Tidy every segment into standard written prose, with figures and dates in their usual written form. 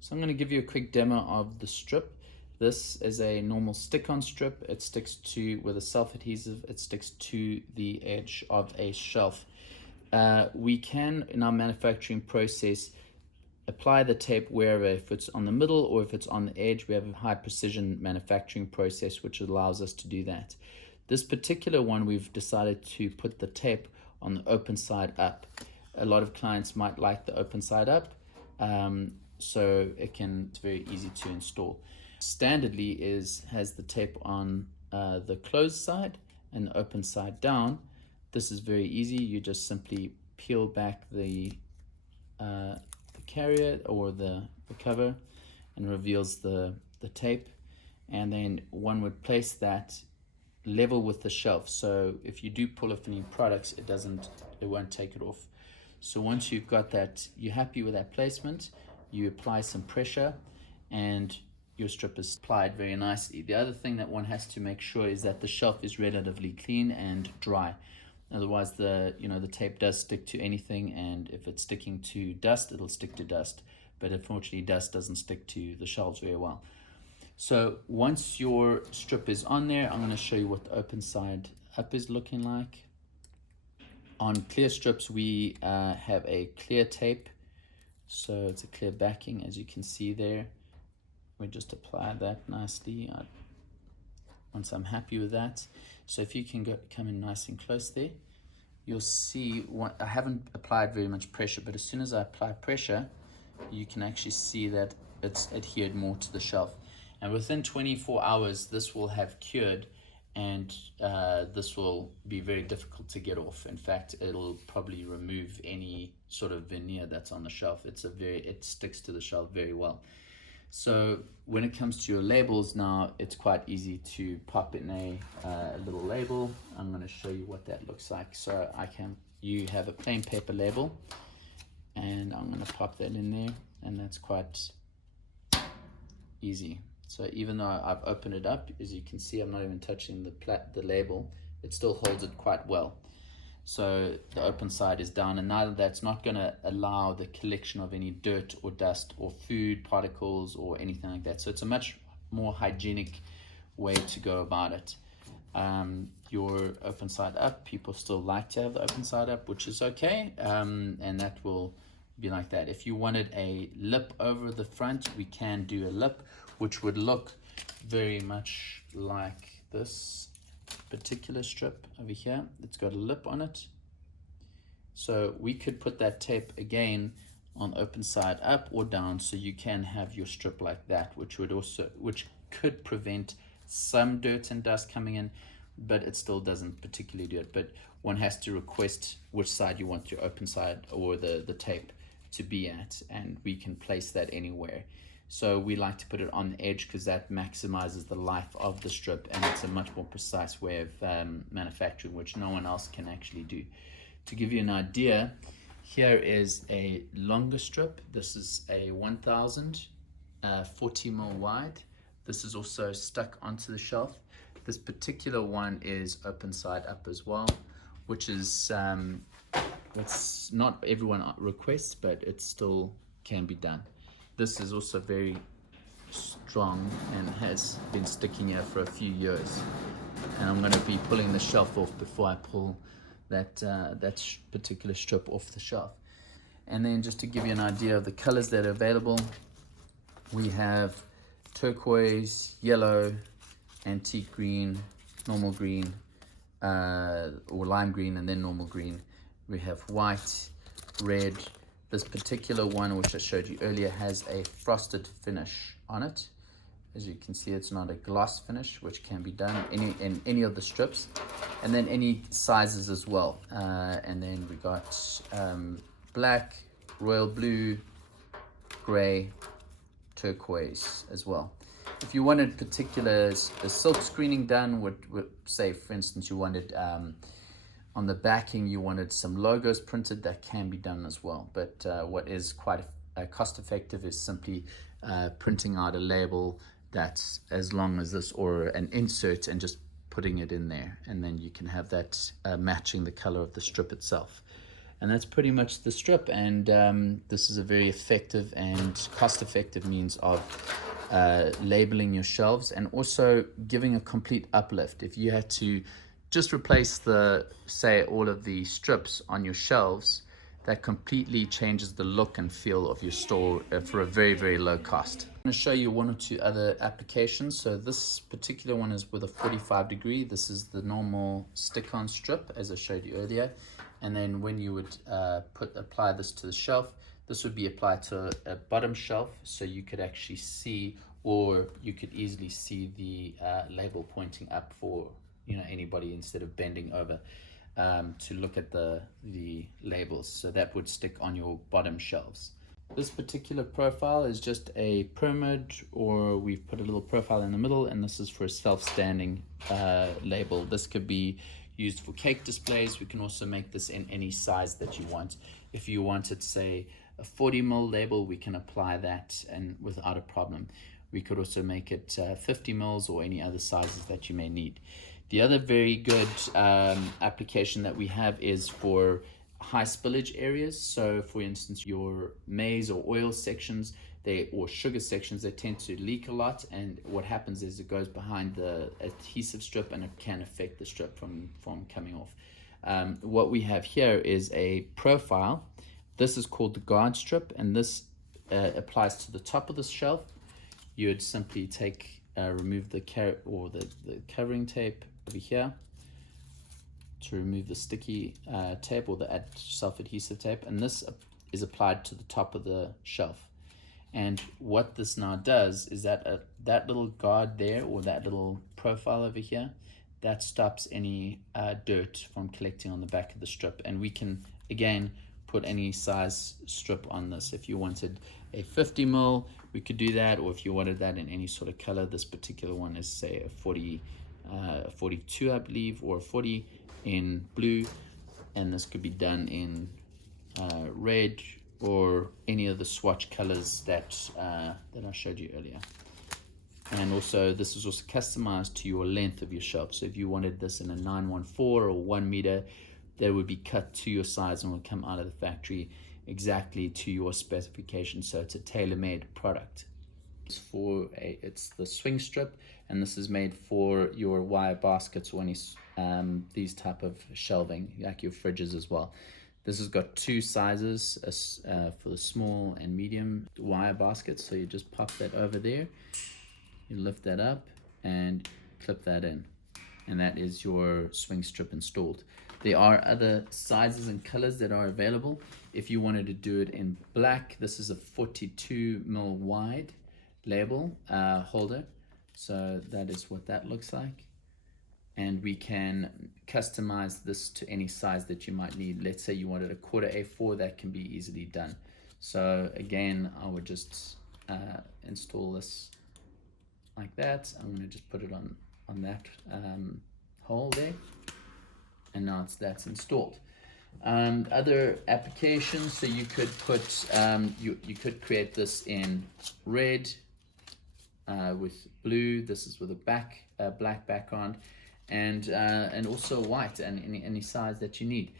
So I'm going to give you a quick demo of the strip. This is a normal stick-on strip. It sticks to, with a self-adhesive, it sticks to the edge of a shelf. We can, in our manufacturing process, apply the tape wherever, if it's on the middle or if it's on the edge. We have a high precision manufacturing process which allows us to do that. This particular one, we've decided to put the tape on the open side up. A lot of clients might like the open side up, so it's very easy to install. Standardly has the tape on the closed side and the open side down. This is very easy. You just simply peel back the carrier or the cover, and reveals the tape, and then one would place that level with the shelf, so if you do pull off any products, it won't take it off. So once you've got that, you're happy with that placement, you apply some pressure and your strip is applied very nicely. The other thing that one has to make sure is that the shelf is relatively clean and dry. Otherwise the tape does stick to anything, and if it's sticking to dust, it'll stick to dust. But unfortunately, dust doesn't stick to the shelves very well. So once your strip is on there, I'm going to show you what the open side up is looking like. On clear strips, we have a clear tape. So it's a clear backing, as you can see there. We just apply that nicely. Once I'm happy with that, so if you can come in nice and close there, you'll see I haven't applied very much pressure, but as soon as I apply pressure, you can actually see that it's adhered more to the shelf. And within 24 hours, this will have cured, and this will be very difficult to get off. In fact, it'll probably remove any sort of veneer that's on the shelf. It sticks to the shelf very well. So when it comes to your labels now, it's quite easy to pop in a little label. I'm going to show you what that looks like. So you have a plain paper label, and I'm going to pop that in there, and that's quite easy. So even though I've opened it up, as you can see, I'm not even touching the label, it still holds it quite well. So the open side is down, and now that's not going to allow the collection of any dirt or dust or food particles or anything like that. So it's a much more hygienic way to go about it. Your open side up, people still like to have the open side up, which is okay, and that will be like that. If you wanted a lip over the front, we can do a lip, which would look very much like this particular strip over here. It's got a lip on it, so we could put that tape again on open side up or down, so you can have your strip like that, which could prevent some dirt and dust coming in, but it still doesn't particularly do it. But one has to request which side you want your open side or the tape to be at, and we can place that anywhere. So we like to put it on the edge because that maximizes the life of the strip, and it's a much more precise way of manufacturing, which no one else can actually do. To give you an idea, here is a longer strip. This is a 1000, 40 mil wide. This is also stuck onto the shelf. This particular one is open side up as well, which is it's not everyone requests, but it still can be done. This is also very strong and has been sticking here for a few years, and I'm going to be pulling the shelf off before I pull that particular strip off the shelf. And then just to give you an idea of the colors that are available, we have turquoise, yellow, antique green, normal green, or lime green, and then normal green. We have white, red. This particular one, which I showed you earlier, has a frosted finish on it. As you can see, it's not a gloss finish, which can be done in any of the strips, and then any sizes as well. And then we got black, royal blue, gray, turquoise as well. If you wanted a silk screening done, would say, for instance, you wanted on the backing, you wanted some logos printed, that can be done as well. But what is quite cost effective is simply printing out a label that's as long as this, or an insert, and just putting it in there, and then you can have that matching the color of the strip itself. And that's pretty much the STRiP, and this is a very effective and cost-effective means of labeling your shelves, and also giving a complete uplift. If you had to just replace say all of the strips on your shelves, that completely changes the look and feel of your store for a very, very low cost. I'm going to show you one or two other applications. So this particular one is with a 45 degree. This is the normal stick-on STRiP, as I showed you earlier. And then when you would apply this to the shelf, this would be applied to a bottom shelf, so you could actually see, or you could easily see the label pointing up for anybody, instead of bending over to look at the labels. So that would stick on your bottom shelves. This particular profile is just a pyramid, or we've put a little profile in the middle, and this is for a self-standing label. This could be used for cake displays. We can also make this in any size that you want. If you wanted, say, a 40 ml label, we can apply that and without a problem. We could also make it 50 mils or any other sizes that you may need. The other very good application that we have is for high spillage areas. So for instance, your maize or oil sections, or sugar sections, they tend to leak a lot, and what happens is it goes behind the adhesive strip, and it can affect the strip from coming off. What we have here is a profile. This is called the guard strip, and this applies to the top of the shelf. You would simply remove the covering tape over here to remove the sticky tape, or the self-adhesive tape, and this is applied to the top of the shelf. And what this now does is that that little guard there, or that little profile over here, that stops any dirt from collecting on the back of the strip. And we can again put any size strip on this. If you wanted a 50 mil, we could do that, or if you wanted that in any sort of color. This particular one is, say, a 42, I believe, or a 40 in blue, and this could be done in red or any of the swatch colors that I showed you earlier. And also, this is also customized to your length of your shelf. So if you wanted this in a 914 or 1 meter, that would be cut to your size and will come out of the factory exactly to your specification. So it's a tailor-made product. It's the swing strip, and this is made for your wire baskets or any these type of shelving, like your fridges as well. This has got two sizes for the small and medium wire baskets. So you just pop that over there, you lift that up and clip that in, and that is your swing strip installed. There are other sizes and colors that are available. If you wanted to do it in black, this is a 42 mil wide label holder. So that is what that looks like. And we can customize this to any size that you might need. Let's say you wanted a quarter A4, that can be easily done. So again, I would just install this like that. I'm going to just put it on that hole there, and now that's installed. Other applications, so you could put you could create this in red with blue. This is with a black background, and also white, and any size that you need.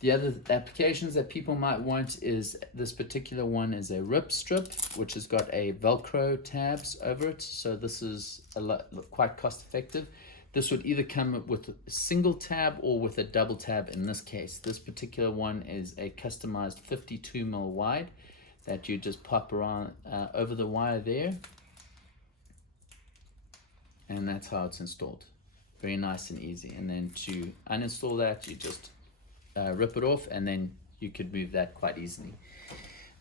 The other applications that people might want is this particular one is a rip strip, which has got a Velcro tabs over it. So this is quite cost effective. This would either come with a single tab or with a double tab in this case. This particular one is a customized 52 mil wide that you just pop around over the wire there. And that's how it's installed. Very nice and easy. And then to uninstall that, you just rip it off, and then you could move that quite easily.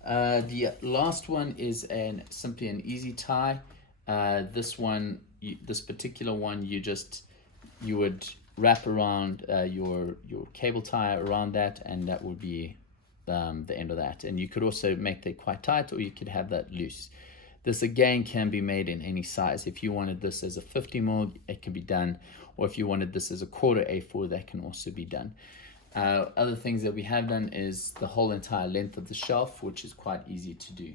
The last one is simply an easy tie. This particular one, you would wrap around your cable tie around that, and that would be the end of that. And you could also make that quite tight, or you could have that loose. This again can be made in any size. If you wanted this as a 50 mil, it can be done, or if you wanted this as a quarter A4, that can also be done. Other things that we have done is the whole entire length of the shelf, which is quite easy to do.